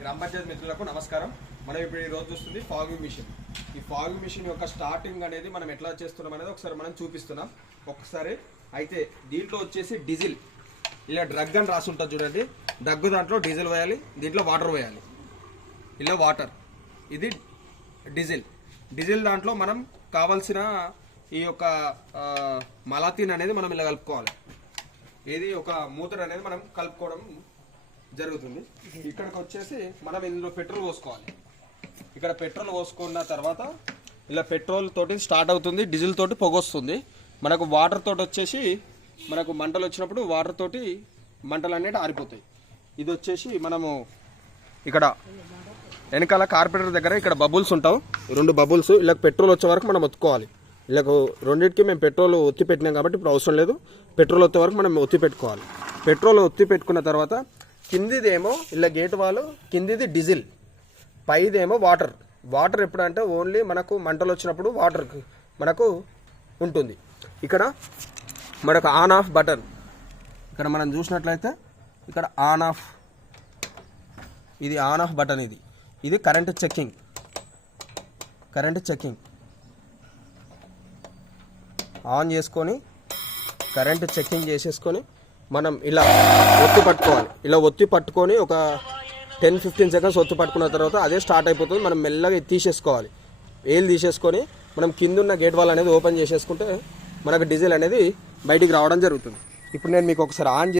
గ్రామ పంచాయతీ మిత్రులకు నమస్కారం. మనం ఇప్పుడు ఈ రోజు చూస్తుంది ఫాగింగ్ మిషన్. ఈ ఫాగింగ్ మిషన్ యొక్క స్టార్టింగ్ అనేది మనం ఎట్లా చేస్తున్నాం అనేది ఒకసారి మనం చూపిస్తున్నాం. ఒకసారి అయితే దీంట్లో వచ్చేసి డీజిల్ ఇలా డ్రగ్ అని రాసి ఉంటుంది చూడండి. దగ్గు దాంట్లో డీజిల్ వేయాలి, దీంట్లో వాటర్ వేయాలి. ఇలా వాటర్, ఇది డీజిల్ దాంట్లో మనం కావాల్సిన ఈ యొక్క మలాతీన్ అనేది మనం ఇలా కలుపుకోవాలి. ఏది ఒక మూతడు అనేది మనం కలుపుకోవడం జరుగుతుంది. ఇక్కడికి వచ్చేసి మనం ఇందులో పెట్రోల్ పోసుకోవాలి. ఇక్కడ పెట్రోల్ పోసుకున్న తర్వాత ఇలా పెట్రోల్ తోటి స్టార్ట్ అవుతుంది, డీజిల్ తోటి పొగ వస్తుంది. మనకు వాటర్ తోటి వచ్చేసి మనకు మంటలు వచ్చినప్పుడు వాటర్ తోటి మంటలు అనేవి ఆరిపోతాయి. ఇది వచ్చేసి మనము ఇక్కడ వెనకాల కార్పెంటర్ దగ్గర ఇక్కడ బబుల్స్ ఉంటావు, 2 బబుల్స్. ఇలా పెట్రోల్ వచ్చే వరకు మనం ఒత్తుకోవాలి. ఇలాగ రెండింటికి మేము పెట్రోల్ ఒత్తి పెట్టినాం కాబట్టి ఇప్పుడు అవసరం లేదు. పెట్రోల్ వచ్చే వరకు మనం ఒత్తి పెట్టుకోవాలి. పెట్రోల్ ఒత్తి పెట్టుకున్న తర్వాత కిందిదేమో ఇలా గేట్ వాల్, కిందిది డీజిల్, పైదేమో వాటర్ ఎప్పుడంటే ఓన్లీ మనకు మంటలు వచ్చినప్పుడు వాటర్ మనకు ఉంటుంది. ఇక్కడ మనకు ఆన్ ఆఫ్ బటన్ ఇక్కడ మనం చూసినట్లయితే ఇక్కడ ఆన్ ఆఫ్, ఇది ఆన్ ఆఫ్ బటన్. ఇది కరెంట్ చెకింగ్ ఆన్ చేసుకొని కరెంట్ చెకింగ్ చేసేసుకొని మనం ఇలా ఒత్తి పట్టుకొని ఒక 10-15 సెకండ్స్ ఒత్తి పట్టుకున్న తర్వాత అదే స్టార్ట్ అయిపోతుంది. మనం మెల్లగా తీసేసుకోవాలి. తీసేసుకొని మనం కిందున్న గేట్ వాల్ అనేది ఓపెన్ చేసేసుకుంటే మనకు డీజిల్ అనేది బయటికి రావడం జరుగుతుంది. ఇప్పుడు నేను మీకు ఒకసారి ఆన్